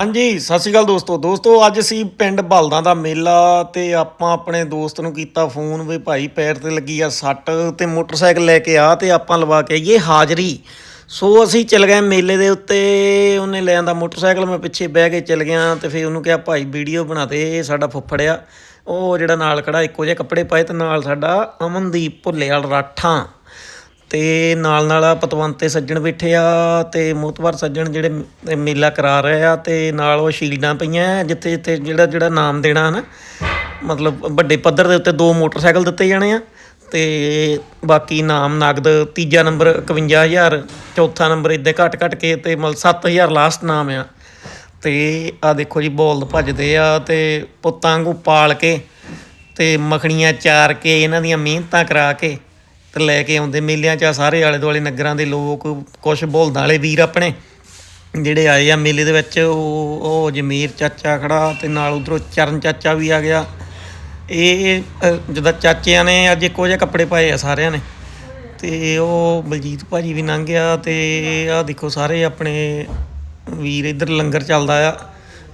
ਹਾਂਜੀ, ਸਤਿ ਸ਼੍ਰੀ ਅਕਾਲ ਦੋਸਤੋ। ਦੋਸਤੋ, ਅੱਜ ਅਸੀਂ ਪਿੰਡ ਬਲਦਾਂ ਦਾ ਮੇਲਾ ਤੇ ਆਪਾਂ ਆਪਣੇ ਦੋਸਤ ਨੂੰ ਕੀਤਾ ਫੋਨ ਵੀ ਭਾਈ ਪੈਰ ਤੇ ਲੱਗੀ ਆ ਸੱਟ ਤੇ ਮੋਟਰਸਾਈਕਲ ਲੈ ਕੇ ਆ ਤੇ ਆਪਾਂ ਲਵਾ ਕੇ ਆਈਏ ਹਾਜ਼ਰੀ। ਸੋ ਅਸੀਂ ਚੱਲ ਗਏ ਮੇਲੇ ਦੇ ਉੱਤੇ, ਉਹਨੇ ਲੈ ਆਂਦਾ ਮੋਟਰਸਾਈਕਲ, ਮੈਂ ਪਿੱਛੇ ਬਹਿ ਕੇ ਚਲ ਗਿਆ ਤੇ ਫਿਰ ਉਹਨੂੰ ਕਿਹਾ, ਭਾਈ ਵੀਡੀਓ ਬਣਾ ਦੇ, ਇਹ ਸਾਡਾ ਫੁੱਫੜ ਆ। ਉਹ ਜਿਹੜਾ ਨਾਲ ਖੜਾ, ਇੱਕੋ ਜਿਹੇ ਕੱਪੜੇ ਪਾਏ ਤੇ ਨਾਲ ਸਾਡਾ ਅਮਨਦੀਪ ਭੁੱਲੇਵਾਲ ਰਾਠਾਂ। ਤੇ ਨਾਲ ਨਾਲ ਆ ਪਤਵੰਤੇ ਸੱਜਣ ਬੈਠੇ ਆ ਤੇ ਮੋਤਵਰ ਸੱਜਣ ਜਿਹੜੇ ਮੇਲਾ ਕਰਾ ਰਹੇ ਆ ਤੇ ਨਾਲ ਉਹ ਸ਼ੀਲਡਾਂ ਪਈਆਂ ਜਿੱਥੇ ਜਿੱਥੇ ਜਿਹੜਾ ਜਿਹੜਾ ਨਾਮ ਦੇਣਾ ਹਨਾ, ਮਤਲਬ ਵੱਡੇ ਪੱਧਰ ਦੇ ਉੱਤੇ ਦੋ ਮੋਟਰਸਾਈਕਲ ਦਿੱਤੇ ਜਾਣੇ ਆ ਤੇ ਬਾਕੀ ਨਾਮ ਨਗਦ ਤੀਜਾ ਨੰਬਰ 51000 ਚੌਥਾ ਨੰਬਰ ਇਦਾਂ ਘਟ ਘਟ ਕੇ ਤੇ ਮਤਲਬ 7000 ਲਾਸਟ ਨਾਮ ਆ। ਤੇ ਆ ਦੇਖੋ ਜੀ ਬੋਲ ਭੱਜਦੇ ਆ ਤੇ ਪੁੱਤਾਂ ਨੂੰ ਪਾਲ ਕੇ ਤੇ ਮੱਖਣੀਆਂ ਚਾਰ ਕੇ, ਇਹਨਾਂ ਦੀਆਂ ਮਿਹਨਤਾਂ ਕਰਾ ਕੇ ਤੇ ਲੈ ਕੇ ਆਉਂਦੇ ਮੇਲਿਆਂ 'ਚ ਆਹ ਸਾਰੇ ਆਲੇ ਦੁਆਲੇ ਨਗਰਾਂ ਦੇ ਲੋਕ ਕੁਝ ਬੋਲਦਾਂ ਵਾਲੇ ਵੀਰ ਆਪਣੇ, ਜਿਹੜੇ ਆਏ ਆ ਮੇਲੇ ਦੇ ਵਿੱਚ, ਉਹ ਉਹ ਜਮੀਰ ਚਾਚਾ ਖੜਾ ਤੇ ਨਾਲ ਉਧਰੋਂ ਚਰਨ ਚਾਚਾ ਵੀ ਆ ਗਿਆ। ਇਹ ਜਿੱਦਾਂ ਚਾਚਿਆਂ ਨੇ ਅੱਜ ਇੱਕੋ ਜਿਹੇ ਕੱਪੜੇ ਪਾਏ ਆ ਸਾਰਿਆਂ ਨੇ। ਤੇ ਉਹ ਬਲਜੀਤ ਭਾਜੀ ਵੀ ਲੰਘ ਗਿਆ ਤੇ ਆਹ ਦੇਖੋ ਸਾਰੇ ਆਪਣੇ ਵੀਰ ਇੱਧਰ ਲੰਗਰ ਚੱਲਦਾ ਆ।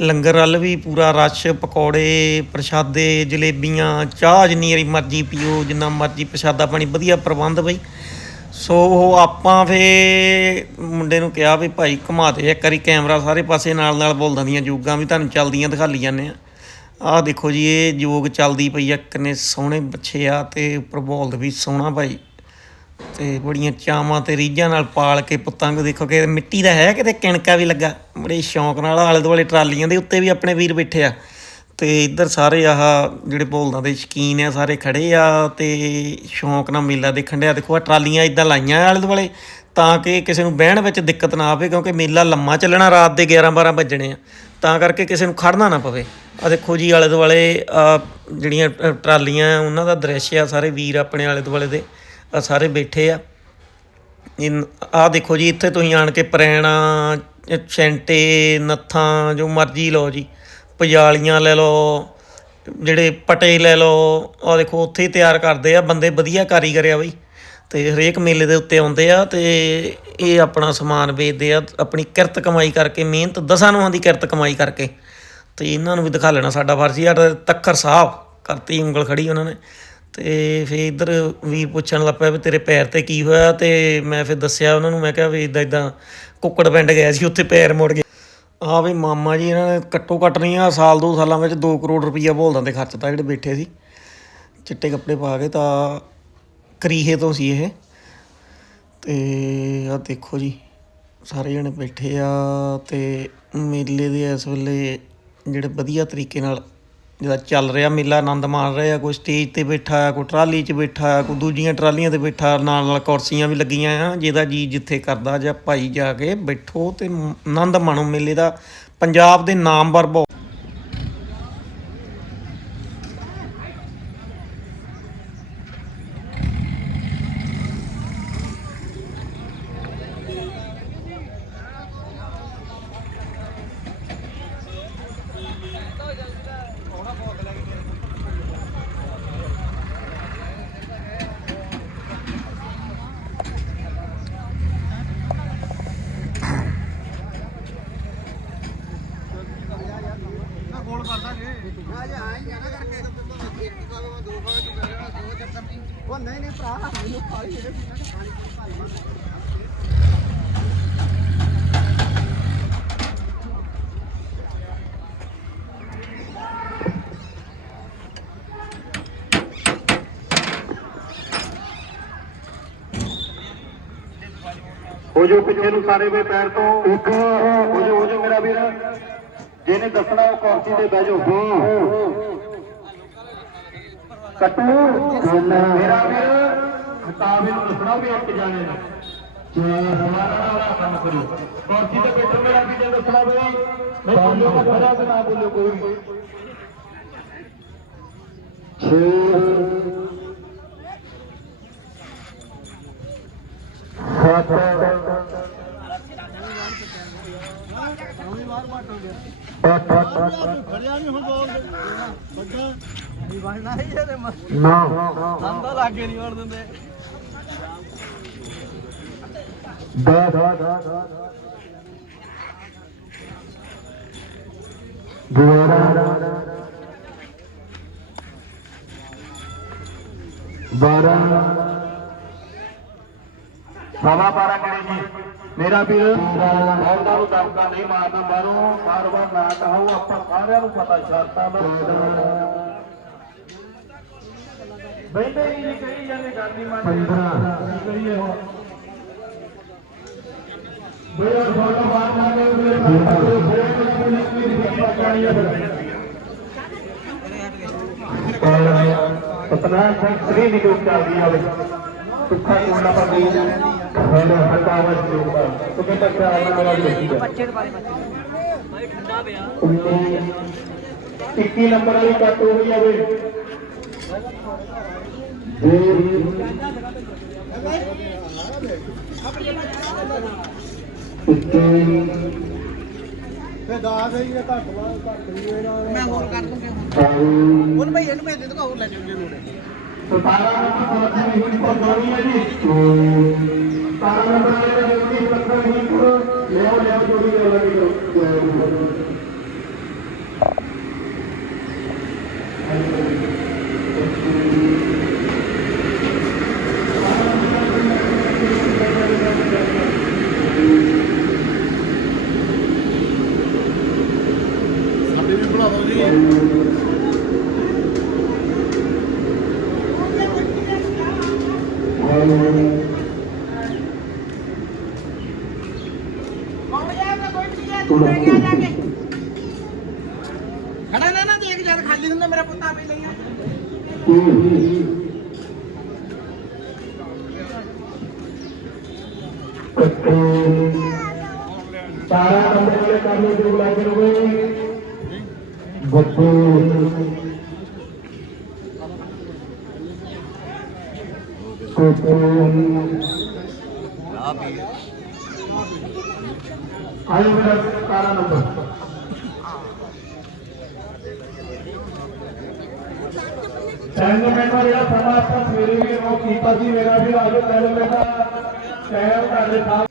ਲੰਗਰ ਵੱਲ ਵੀ ਪੂਰਾ ਰਸ਼, ਪਕੌੜੇ, ਪ੍ਰਸ਼ਾਦੇ, ਜਲੇਬੀਆਂ, ਚਾਹ ਜਿੰਨੀ ਵਾਰੀ ਮਰਜ਼ੀ ਪੀਓ, ਜਿੰਨਾ ਮਰਜ਼ੀ ਪ੍ਰਸ਼ਾਦਾ ਪਾਣੀ, ਵਧੀਆ ਪ੍ਰਬੰਧ ਬਈ। ਸੋ ਉਹ ਆਪਾਂ ਫੇ ਮੁੰਡੇ ਨੂੰ ਕਿਹਾ ਵੀ ਭਾਈ ਘੁਮਾ ਦੇ ਇੱਕ ਵਾਰੀ ਕੈਮਰਾ ਸਾਰੇ ਪਾਸੇ ਨਾਲ ਨਾਲ ਬੋਲਦਾਂ ਦੀਆਂ ਜੋਗਾਂ ਵੀ ਤੁਹਾਨੂੰ ਚੱਲਦੀਆਂ ਦਿਖਾਲੀ ਜਾਂਦੇ ਆ ਆਹ ਦੇਖੋ ਜੀ, ਇਹ ਜੋਗ ਚੱਲਦੀ ਪਈ ਆ, ਕਿੰਨੇ ਸੋਹਣੇ ਬੱਚੇ ਆ ਤੇ ਉੱਪਰ ਬੋਲਦ ਵੀ ਸੋਹਣਾ ਭਾਈ। ਤੇ ਬੜੀਆਂ ਚਾਵਾਂ ਤੇ ਰੀਝਾਂ ਨਾਲ ਪਾਲ ਕੇ ਪੁੱਤਾਂ ਨੂੰ ਦੇਖੋ ਕਿ ਮਿੱਟੀ ਦਾ ਹੈ ਕਿਤੇ ਕਿਣਕਾ ਵੀ ਲੱਗਾ। ਬੜੇ ਸ਼ੌਂਕ ਨਾਲ ਆਲੇ ਦੁਆਲੇ ਟਰਾਲੀਆਂ ਦੇ ਉੱਤੇ ਵੀ ਆਪਣੇ ਵੀਰ ਬੈਠੇ ਆ। ਤੇ ਇੱਧਰ ਸਾਰੇ ਆਹ ਜਿਹੜੇ ਭੋਲਦਾਂ ਦੇ ਸ਼ਕੀਨ ਆ, ਸਾਰੇ ਖੜੇ ਆ ਤੇ ਸ਼ੌਂਕ ਨਾਲ ਮੇਲਾ ਦੇਖਣ ਡਿਆ। ਦੇਖੋ ਆ ਟਰਾਲੀਆਂ ਇਦਾਂ ਲਾਈਆਂ ਆਲੇ ਦੁਆਲੇ ਤਾਂ ਕਿ ਕਿਸੇ ਨੂੰ ਬਹਿਣ ਵਿੱਚ ਦਿੱਕਤ ਨਾ ਆਵੇ ਕਿਉਂਕਿ ਮੇਲਾ ਲੰਮਾ ਚੱਲਣਾ, ਰਾਤ ਦੇ 11 12 ਵੱਜਣੇ ਆ। ਤਾਂ ਕਰਕੇ ਕਿਸੇ ਨੂੰ ਖੜਨਾ ਨਾ ਪਵੇ। ਆ ਦੇਖੋ ਜੀ ਆਲੇ ਦੁਆਲੇ ਜਿਹੜੀਆਂ ਟਰਾਲੀਆਂ, ਉਹਨਾਂ ਦਾ ਦ੍ਰਿਸ਼ ਆ ਸਾਰੇ ਵੀਰ ਆਪਣੇ ਆਲੇ ਦੁਆਲੇ ਦੇ। ਆ ਸਾਰੇ ਬੈਠੇ ਆ। ਆ ਦੇਖੋ ਜੀ, ਇੱਥੇ ਤੁਸੀਂ ਆਣ ਕੇ ਪ੍ਰੈਣਾ ਛੈਂਟੇ ਨੱਥਾਂ, ਜੋ ਮਰਜ਼ੀ ਲਓ ਜੀ, ਪਜਾਲੀਆਂ ਲੈ ਲਓ, ਜਿਹੜੇ ਪਟੇ ਲੈ ਲਓ, ਆ ਦੇਖੋ ਉੱਥੇ ਹੀ ਤਿਆਰ ਕਰਦੇ ਆ, ਬੰਦੇ ਵਧੀਆ ਕਾਰੀਗਰ ਆ ਬਈ। ਤੇ ਹਰੇਕ ਮੇਲੇ ਦੇ ਉੱਤੇ ਆਉਂਦੇ ਆ ਤੇ ਇਹ ਆਪਣਾ ਸਮਾਨ ਵੇਚਦੇ ਆ, ਆਪਣੀ ਕਿਰਤ ਕਮਾਈ ਕਰਕੇ, ਮਿਹਨਤ, ਦਸਾਂ ਨੂੰ ਦੀ ਕਿਰਤ ਕਮਾਈ ਕਰਕੇ। ਤੇ ਇਹਨਾਂ ਨੂੰ ਵੀ ਦਿਖਾ ਲੈਣਾ ਸਾਡਾ ਫਰਜ਼ ਆ ਤੇ ਤੱਕਰ ਸਾਹਿਬ, ਕਰਤੀ ਉਂਗਲ ਖੜੀ ਉਹਨਾਂ ਨੇ। ਤੇ ਫਿਰ ਇੱਧਰ ਵੀਰ ਪੁੱਛਣ ਲੱਗ ਪਿਆ ਵੀ ਤੇਰੇ ਪੈਰ ਤੇ ਕੀ ਹੋਇਆ ਤੇ ਮੈਂ ਫਿਰ ਦੱਸਿਆ ਉਹਨਾਂ ਨੂੰ, ਮੈਂ ਕਿਹਾ ਵੀ ਇਦਾਂ ਇਦਾਂ ਕੁੱਕੜ ਪਿੰਡ ਗਿਆ ਸੀ, ਉੱਥੇ ਪੈਰ ਮੁੜ ਗਿਆ। ਆ ਵੀ ਮਾਮਾ ਜੀ ਇਹਨਾਂ ਨੇ ਕੱਟੋ ਕੱਟ ਨਹੀਂ ਆ, ਸਾਲ ਦੋ ਸਾਲਾਂ ਵਿੱਚ 2 ਕਰੋੜ ਰੁਪਈਆ ਬੋਲਦਾਂ ਦੇ ਖਰਚਤਾ ਜਿਹੜੇ ਬੈਠੇ ਸੀ। ਚਿੱਟੇ ਕੱਪੜੇ ਪਾ ਕੇ ਤਾਂ ਕਰੀਹੇ ਤੋਂ ਸੀ ਇਹ। ਤੇ ਆ ਦੇਖੋ ਜੀ, ਸਾਰੇ ਜਣੇ ਬੈਠੇ ਆ ਤੇ ਮੇਲੇ ਦੇ ਇਸ ਵੇਲੇ ਜਿਹੜੇ ਵਧੀਆ ਤਰੀਕੇ ਨਾਲ ਜਿਹੜਾ ਚੱਲ ਰਿਹਾ ਮੇਲਾ, ਆਨੰਦ ਮਾਣ ਰਹੇ ਆ, ਕੋਈ ਸਟੇਜ ਤੇ ਬੈਠਾ ਆ ਕੋਈ ਟਰਾਲੀ 'ਚ ਬੈਠਾ ਆ ਕੋਈ ਦੂਜੀਆਂ ਟਰਾਲੀਆਂ ਤੇ ਬੈਠਾ, ਨਾਲ ਨਾਲ ਕੁਰਸੀਆਂ ਵੀ ਲੱਗੀਆਂ ਆ, ਜਿਹਦਾ ਜੀ ਜਿੱਥੇ ਕਰਦਾ ਜਾਂ ਭਾਈ ਜਾ ਕੇ ਬੈਠੋ ਤੇ ਆਨੰਦ ਮਾਣੋ ਮੇਲੇ ਦਾ, ਪੰਜਾਬ ਦੇ ਨਾਮਵਰ ਬਹੁਤ ਉਹ ਨਹੀਂ ਨਹੀਂ ਭਰਾ ਮੈਨੂੰ ਖਾਲੀ ਜਿਹੜੇ ਪਾਣੀ ਹੋ ਜੋ ਪਿੱਛੇ ਨੂੰ ਸਾਰੇ ਵੇ ਪੈਰ ਤੋਂ। ਇੱਕ ਹੋ ਜੋ ਹੋ ਜੋ ਮੇਰਾ ਵੀਰ। ਜਿਹਨੇ ਦੱਸਣਾ ਉਹ ਕੁਰਸੀ ਤੇ ਬਹਿ ਜਾਓ। ਕੱਟੂ ਮੇਰਾ ਵੀਰ ਖਤਾਬ ਨੂੰ ਦੱਸਣਾ ਵੀ ਇੱਕ ਜਾਣੇ ਨੇ ਜੇ ਹਮਾਰਾ ਵਾਲਾ ਕੰਮ ਕਰੋ। ਕੁਰਸੀ ਤੇ ਬੈਠੋ ਮੇਰਾ ਵੀਰ ਦੱਸਣਾ ਵੀ। ਮੈਂ ਬੋਲਿਓ ਨਾ ਖੜਾ ਨਾ ਬੋਲਿਓ ਕੋਈ। ਛੇ। ਸੱਤ। ਖੜਿਆ ਨਹੀਂ ਹੁਣ ਬੋਲ ਹੀ ਨੌ ਲਾਗੇ ਮੇਰਾ ਵੀਰ ਉਹਨਾਂ ਨੂੰ ਦਬਕਾ ਨਹੀਂ ਮਾਰਨਾ ਬਾਹਰੋਂ ਬਾਰ ਬਾਰ ਨਾ ਕਹੋ ਆਪਾਂ ਸਾਰਿਆਂ ਨੂੰ ਪਤਾ ਸ਼ਰਤਾਂ ਦਾ। ਬੈਠੇ ਹੀ ਨਹੀਂ ਕਹੀ ਜਾਂਦੇ ਗੱਲ ਨਹੀਂ ਮੰਨਦੇ 15 ਕਰੀਏ ਹੁਣ? ਬੇਰ ਫੋਟੋ ਬਾਹਰ ਮਾਰੇ ਮੇਰੇ ਪਾਸੇ ਫੋਟੋ ਪੁਲਿਸ ਦੀ ਕਿਰਪਾ ਕਰੀ ਹੈ ਸਤਨਾਮ ਸਿੰਘ ਸ੍ਰੀ ਨਿਕਲ ਚੱਲਦੀ ਆਵੇ ਸੁੱਖਾ ਕੋਲਾ ਪਰ ਗਈ ਹੈਲੋ ਹਟਾਵਤ ਜੋਗਾ ਤੁਕੇ ਤੱਕ ਆਉਣ ਵਾਲਾ ਦੇਖੀ ਬੱਚੇ ਦੇ ਬਾਰੇ ਭਾਈ ਠੰਡਾ ਪਿਆ। 21 ਨੰਬਰ ਵਾਲੀ ਕੱਟ ਹੋ ਗਈ ਆਵੇ ਫੇ ਦਾਸ ਹੀ ਘੱਟ ਵਾ ਘੱਟ ਵੀ ਮੈਂ ਹੋਰ ਕਰ ਦੂੰਗਾ ਉਹਨੂੰ ਭਾਈ ਇਹਨੂੰ ਭੇਜ ਦੇ ਤੂੰ ਹੋਰ ਲੈ ਜਾਊਂਗੇ। ਲੋੜੇ তো তারা Thank you. ਖੜਾ ਨਾ ਨਾ ਦੇਖ ਜਦ ਖਾਲੀ ਹੁੰਦਾ ਮੇਰਾ ਪੁੱਤ ਆਪੇ ਲਈ ਤਾਰਾ ਨੰਬਰ ਵਾਲੇ ਕਾਮੇ ਦੇ ਲੱਗੇ ਹੋਏ ਬੱਬੂ। ਕੋਕੋ ਆਇਓ ਮੇਰਾ ਤਾਰਾ ਨੰਬਰ ਸੈਂਡ ਮੈਂਬਰ ਜਿਹੜਾ ਸਮਾਂ ਆਪਾਂ ਸਵੇਰੇ ਵੀ ਉਹ ਕੀਤਾ ਸੀ ਮੇਰਾ ਵੀ ਆਜੋ ਚੱਲ ਮੇਰਾ ਟਾਈਮ ਤੁਹਾਡੇ ਸਾਹ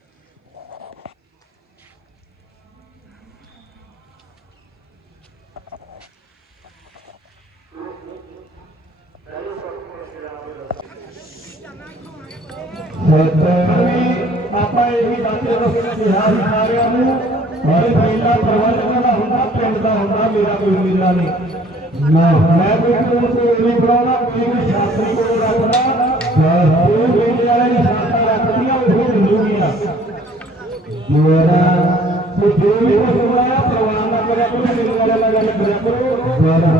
ਆਪਾਂ ਇਹ ਵੀ ਦੱਸਦੇ ਹਾਂ ਕਿ ਹਾਲ ਸਾਰਿਆਂ ਨੂੰ ਮੇਰੇ ਪਹਿਲਾ ਪ੍ਰਬੰਧਕਾਂ ਦਾ ਹੁੰਦਾ ਪਿੰਡ ਦਾ ਹੁੰਦਾ ਮੇਰਾ ਕੋਈ ਮੇਰਾ ਨਹੀਂ ਮੈਂ ਕੋਈ ਕੋਲ ਕੋਈ ਨਹੀਂ ਬਣਾਉਣਾ ਕੋਈ ਵੀ ਸ਼ਾਸਤਰੀ ਕੋਲ ਰੱਖਦਾ ਜੋ ਮੇਰੇ ਵਾਲੇ ਦੀ ਸ਼ਾਸਤਰ ਰੱਖਦੀਆਂ ਉਹ ਮਿਲੂਗੀਆਂ ਮੇਰਾ ਤੇ ਜੋ ਵੀ ਕੁਝ ਪ੍ਰਵਾਨ ਨਾ ਕਰਿਆ ਕਰੋ ਮੇਰੇ ਵਾਲੇ ਨਾਲ ਗੱਲ ਕਰਿਆ ਕਰੋ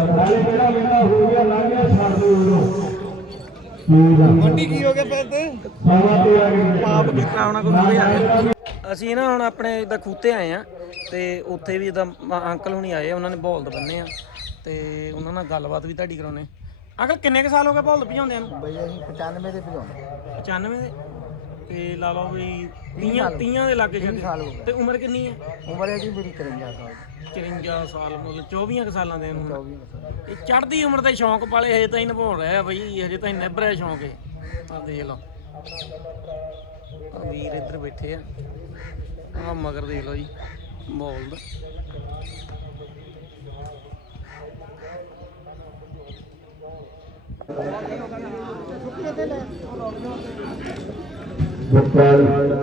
ਨਾਲੇ ਜਿਹੜਾ ਮੇਰਾ ਹੋ ਗਿਆ ਲੰਘ ਗਿਆ ਛੱਡ ਦਿਓ ਉਹਨੂੰ ਮੰਡੀ ਕੀ ਹੋ ਗਿਆ ਤੇ। ਅਸੀਂ ਨਾ ਹੁਣ ਆਪਣੇ ਇਦਾਂ ਖੂਤੇ ਆਏ ਆ ਤੇ ਉੱਥੇ ਵੀ ਇਦਾਂ ਅੰਕਲ ਹੁਣੀ ਆਏ ਉਹਨਾਂ ਨੇ ਬੌਲਦ ਬੰਨੇ ਆ ਤੇ ਉਹਨਾਂ ਨਾਲ ਗੱਲਬਾਤ ਵੀ ਤੁਹਾਡੀ ਕਰਾਉਣੇ। ਅੰਕਲ ਕਿੰਨੇ ਕ ਸਾਲ ਹੋ ਗਏ ਬੌਲਦ ਭਜਾਉਂਦਿਆਂ ਨੂੰ? ਬਈ ਅਸੀਂ 95 ਦੇ ਭਜਾਉਂਦੇ। 95 ਦੇ? ਤੇ ਲਾ ਲਓ ਵੀ 30 30 ਦੇ ਲਾਗੇ ਸਾਲ ਛੱਡ ਹੋ ਗਏ। ਤੇ ਉਮਰ ਕਿੰਨੀ ਹੈ? ਉਮਰ ਹੈ ਜੀ ਮੇਰੀ 53 ਸਾਲ। 54 ਸਾਲ ਮਤਲਬ 24 ਕੁ ਸਾਲਾਂ ਦੇ ਨੂੰ 24 ਸਾਲ। ਇਹ ਚੜ੍ਹਦੀ ਉਮਰ ਦੇ ਸ਼ੌਂਕ ਪਾਲੇ ਹਜੇ ਤਾਂ ਹੀ ਨਿਭਾਉਣ ਰਿਹਾ ਬਈ ਹਜੇ ਤਾਂ ਹੀ ਨਿਭ ਰਿਹਾ ਸ਼ੌਂਕ ਇਹ। ਆ ਦੇਖ ਲਓ। ਆ ਵੀਰ ਇੱਧਰ ਬੈਠੇ ਆ। ਆ ਮਗਰ ਦੇਖ ਲਓ ਜੀ ਬੋਲ ਦਾ। ਕੌਣੇ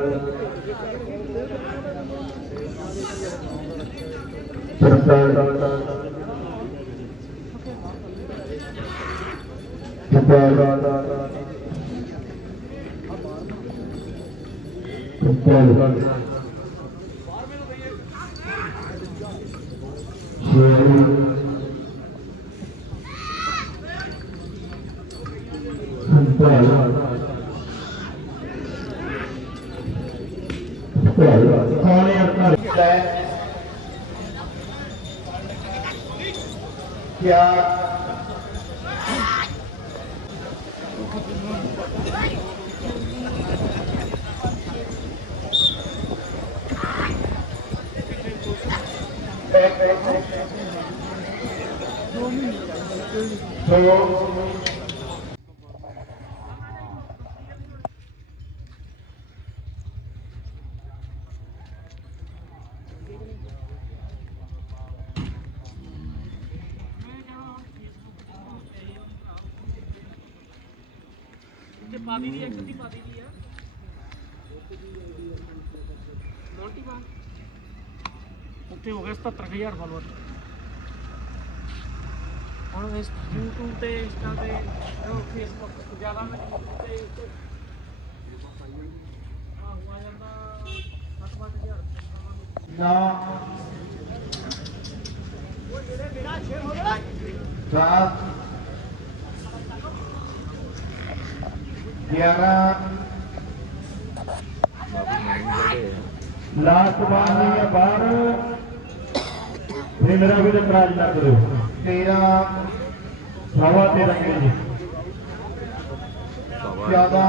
ਅੰਕਲ ਕਿਆ ਦੋ ਉੱਥੇ ਪਾਦੀ ਦੀ ਇੱਕ ਦੀ ਪਾਦੀ ਦੀ ਆ ਮੋਂਟੀ ਬਾ ਉੱਥੇ ਹੋ ਗਏ 77000 ਫਾਲੋਅਰ। ਹੁਣ ਇਸ YouTube ਤੇ Insta ਤੇ ਉਹ Facebook ਜ਼ਿਆਦਾ ਮੈਂ ਤੇ ਤੇ ਆਹ ਆ ਜਾਂਦਾ 7-8000 ਨਾ। ਦਸ ਗਿਆਰਾਂ। ਲਾਸਟ ਬਾਣੀ ਹੈ ਬਾਹਰ। ਇਹ ਮੇਰਾ ਵੀ ਇਤਰਾਜ਼ ਨਾ ਕਰੋ 13 ਸਵਾ 13 ਕਿਲੋ ਜੀ। 14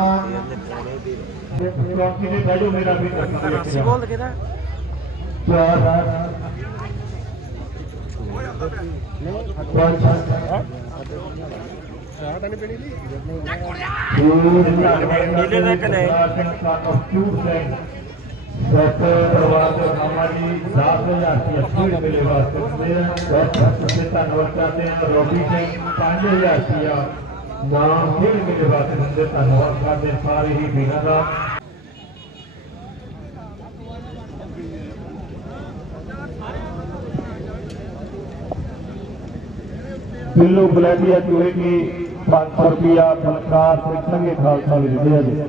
ਚੌਕੀ ਦੇ ਬੈਠੋ ਮੇਰਾ ਵੀ ਰਾਸੀ ਬੋਲ ਕਿਹਦਾ ਨੀਲੇ ਦੇ ਕਨੇ ਸਤ ਪਰਿਵਾਰ ਦੇ ਨਾਮਾ ਜੀ? 10000 ਰੁਪਏ ਮਿਲੇ ਵਾਸਤੇ ਮੇਰਾ ਬਹੁਤ ਬਹੁਤ ਧੰਨਵਾਦ ਕਰਦੇ ਹਾਂ ਰੋਬੀ ਸਿੰਘ 5000 ਰੁਪਇਆ ਨਾਮ ਖੇਡ ਮਿਲੇ ਵਾਸਤੇ ਬੰਦੇ ਧੰਨਵਾਦ ਕਰਦੇ ਹਾਂ ਸਾਰੇ ਹੀ ਵੀਰਾਂ ਦਾ ਬਿੱਲੂ ਬਲੈਡੀਆ ਚੋਏ ਕੀ 500 ਰੁਪਇਆ ਫਲਕਾਰ ਸਿੰਘ ਸੰਗੇ ਖਾਲਸਾ ਲਈ ਦਿੰਦੇ ਜੀ।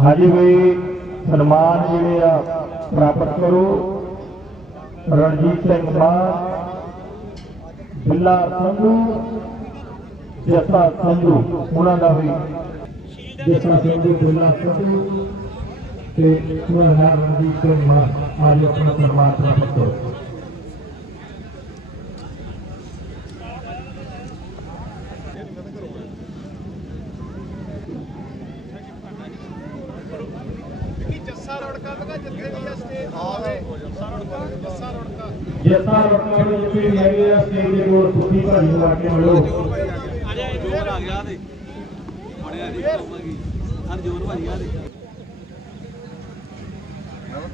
ਹਾਂਜੀ ਵੀ ਸਨਮਾਨ ਜਿਹੜੇ ਆ, ਪ੍ਰਾਪਤ ਕਰੋ। ਰਣਜੀਤ ਸਿੰਘ ਮਾਨ, ਬਿੱਲਾ ਸੰਧੂ, ਜਸਾ ਸੰਧੂ, ਉਹਨਾਂ ਦਾ ਵੀ। ਜਸਾ ਸੰਧੂ, ਬਿੱਲਾ ਸੰਧੂ ਤੇ ਉਹਨਾਂ ਦਾ ਰਣਜੀਤ ਸਿੰਘ ਮਾਨ ਅੱਜ ਆਪਣਾ ਸਨਮਾਨ ਪ੍ਰਾਪਤ ਕਰੋ। ਜੱਸਾ ਰੋਕਾ ਦੇ ਜਿੱਥੇ ਹੈਗੇ ਆ ਸਟੇਜ ਦੇ ਕੋਲ ਸੁੱਤੀ ਭਾਜੀ ਨੂੰ ਆ ਕੇ ਮਿਲੋ ਜੋਰ ਆ ਗਿਆ ਤੇ ਬੜਿਆ ਦੀ ਕਰਾਂਗੀ ਹਰ ਜੋਰ ਭਾਜੀ ਆ ਦੇ ਉਹਦੇ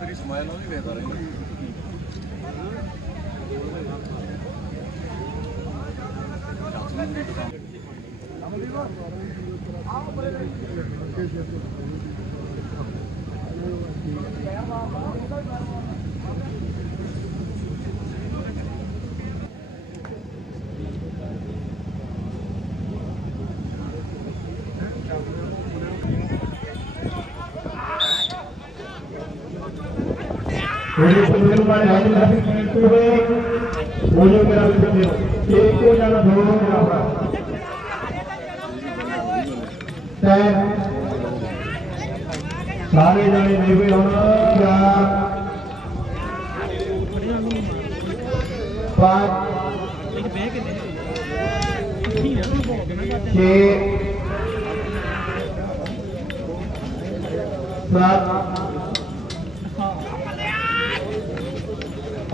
ਬੰਦੇ ਮਾਰੇ ਹਾਲ ਨਾ ਫਿਰ ਹੋਏ ਉਹ ਜੋ ਮੇਰਾ ਬੰਦੇ ਇੱਕ ਹੋ ਜਾਣਾ ਦੋ ਹੋ ਜਾਣਾ ਭਰਾ ਤੈ ਸਾਰੇ ਜਣੇ ਦੇਵੇ ਹੁਣ ਚਾਰ ਪੰਜ ਛੇ ਸੱਤ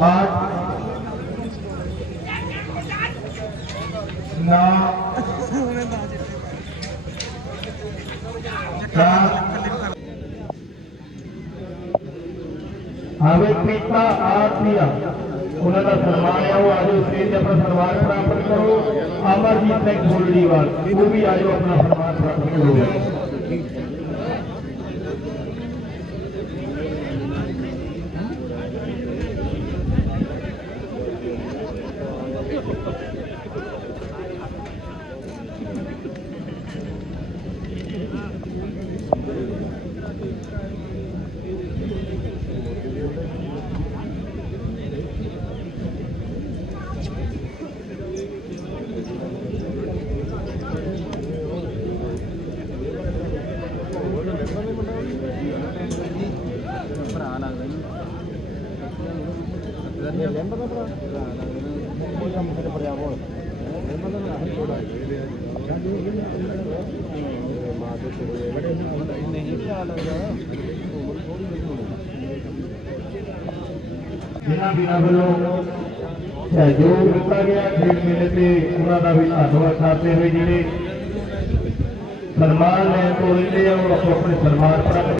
आठ साथ दिया उन्होंने सन्मान है वो आज स्टेज से अपना सन्मान प्राप्त करो अमरजीत सिंह गोलडीवाल वो भी आज अपना सन्मान प्राप्त करो ਜਿਨ੍ਹਾਂ ਵੀਰਾਂ ਵੱਲੋਂ ਸਹਿਯੋਗ ਦਿੱਤਾ ਗਿਆ ਖੇਡ ਮੇਲੇ ਤੇ ਉਹਨਾਂ ਦਾ ਵੀ ਧੰਨਵਾਦ ਕਰਦੇ ਹੋਏ ਜਿਹੜੇ ਸਨਮਾਨ ਲੈਣ ਤੋਂ ਰਹਿੰਦੇ ਆ ਉਹ ਆਪੋ ਆਪਣੇ ਸਨਮਾਨ ਪ੍ਰਾਪਤ